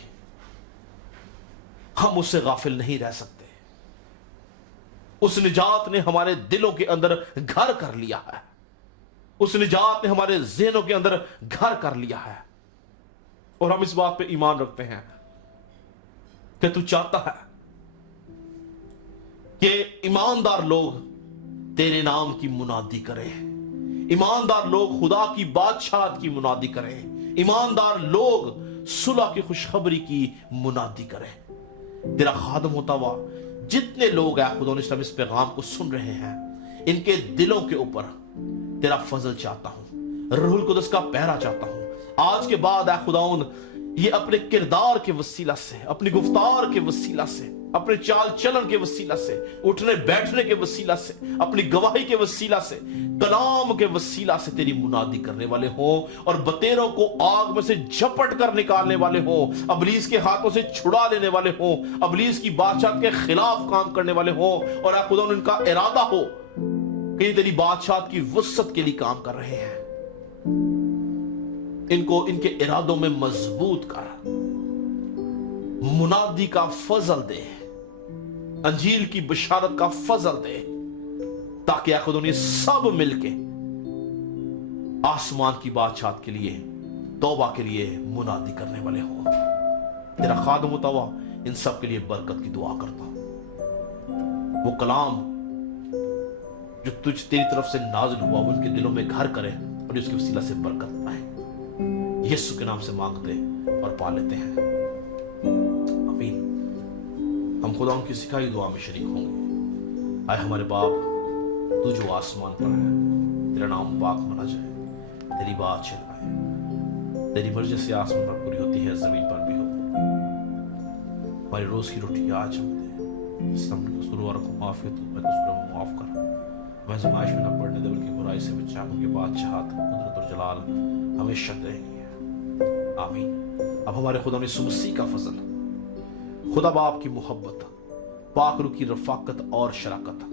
ہم اس سے غافل نہیں رہ سکتے۔ اس نجات نے ہمارے دلوں کے اندر گھر کر لیا ہے، اس نجات نے ہمارے ذہنوں کے اندر گھر کر لیا ہے، اور ہم اس بات پہ ایمان رکھتے ہیں کہ تو چاہتا ہے کہ ایماندار لوگ تیرے نام کی منادی کریں، ایماندار لوگ خدا کی بادشاہت کی منادی کریں، ایماندار لوگ صلح کی خوشخبری کی منادی کریں۔ تیرا خادم ہوتا ہوا جتنے لوگ ہیں خدا اس پیغام کو سن رہے ہیں، ان کے دلوں کے اوپر تیرا فضل چاہتا ہوں، روح القدس کا پہرا چاہتا ہوں۔ آج کے بعد اے خداوند، یہ اپنے کردار کے وسیلہ سے، اپنی گفتار کے وسیلہ سے، اپنے چال چلن کے وسیلہ سے، اٹھنے بیٹھنے کے وسیلہ سے، اپنی گواہی کے وسیلہ سے، کلام کے وسیلہ سے تیری منادی کرنے والے ہوں، اور بتیروں کو آگ میں سے جھپٹ کر نکالنے والے ہوں، ابلیس کے ہاتھوں سے چھڑا لینے والے ہوں، ابلیس کی بادشاہت کے خلاف کام کرنے والے ہوں، اور اے خدا ان کا ارادہ ہو کہ یہ تیری بادشاہت کی وسعت کے لیے کام کر رہے ہیں۔ ان کو ان کے ارادوں میں مضبوط کر، منادی کا فضل دے، انجیل کی بشارت کا فضل دے، تاکہ اے خدا یہ سب مل کے آسمان کی بادشاہت کے لیے، توبہ کے لیے منادی کرنے والے ہوں۔ تیرا خادم ہوتا ہوا ان سب کے لیے برکت کی دعا کرتا ہوں۔ وہ کلام جو تیری طرف سے نازل ہوا وہ ان کے دلوں میں گھر کرے، اور اس کے وسیلہ سے برکت پائے۔ یسوع کے نام سے مانگتے اور پا لیتے ہیں، آمین۔ ہم خدا ان کی سکھائی دعا میں شریک ہوں گے۔ اے ہمارے باپ، تو جو آسمان پر ہے، تیرا نام پاک منا جائے، تیری بات چلائے، تیری مرضی سے آسمان پر پوری ہوتی ہے، زمین پر بھی ہو۔ ہماری روز کی روٹی آج ہم دے، اس ہم نے قصورواروں کو معافی تو میں قصوروں میں معاف کر، ہمیں آزمائش میں نہ پڑنے دے بلکہ برائی سے بچا، ان کے بادشاہت، قدرت اور جلال ہمیشہ رہے گی۔ آمین۔ اب ہمارے خدا یسوع مسیح کا فضل، خدا باپ کی محبت، پاک روح کی رفاقت اور شراکت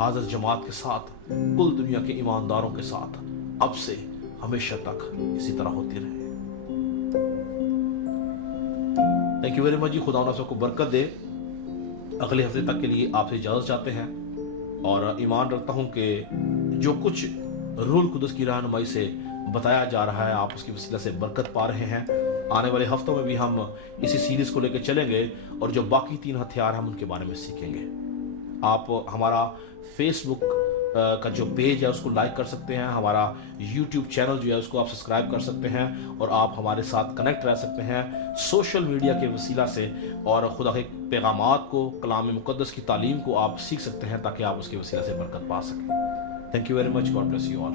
حاضر جماعت کے ساتھ، کل دنیا کے ایمانداروں کے ساتھ اب سے ہمیشہ تک اسی طرح ہوتی رہے. تھینک یو ویری مچ جی. خدا سب کو برکت دے. اگلے ہفتے تک کے لیے آپ سے اجازت چاہتے ہیں اور ایمان رکھتا ہوں کہ جو کچھ روح القدس کی رہنمائی سے بتایا جا رہا ہے آپ اس کی وسیلہ سے برکت پا رہے ہیں. آنے والے ہفتوں میں بھی ہم اسی سیریز کو لے کے چلیں گے اور جو باقی 3 ہتھیار ہم ان کے بارے میں سیکھیں گے. آپ ہمارا فیس بک کا جو پیج ہے اس کو لائک کر سکتے ہیں, ہمارا یوٹیوب چینل جو ہے اس کو آپ سبسکرائب کر سکتے ہیں اور آپ ہمارے ساتھ کنیکٹ رہ سکتے ہیں سوشل میڈیا کے وسیلہ سے, اور خدا کے پیغامات کو, کلام مقدس کی تعلیم کو آپ سیکھ سکتے ہیں تاکہ آپ اس کے وسیلہ سے برکت پا سکیں. Thank you very much. God bless you all.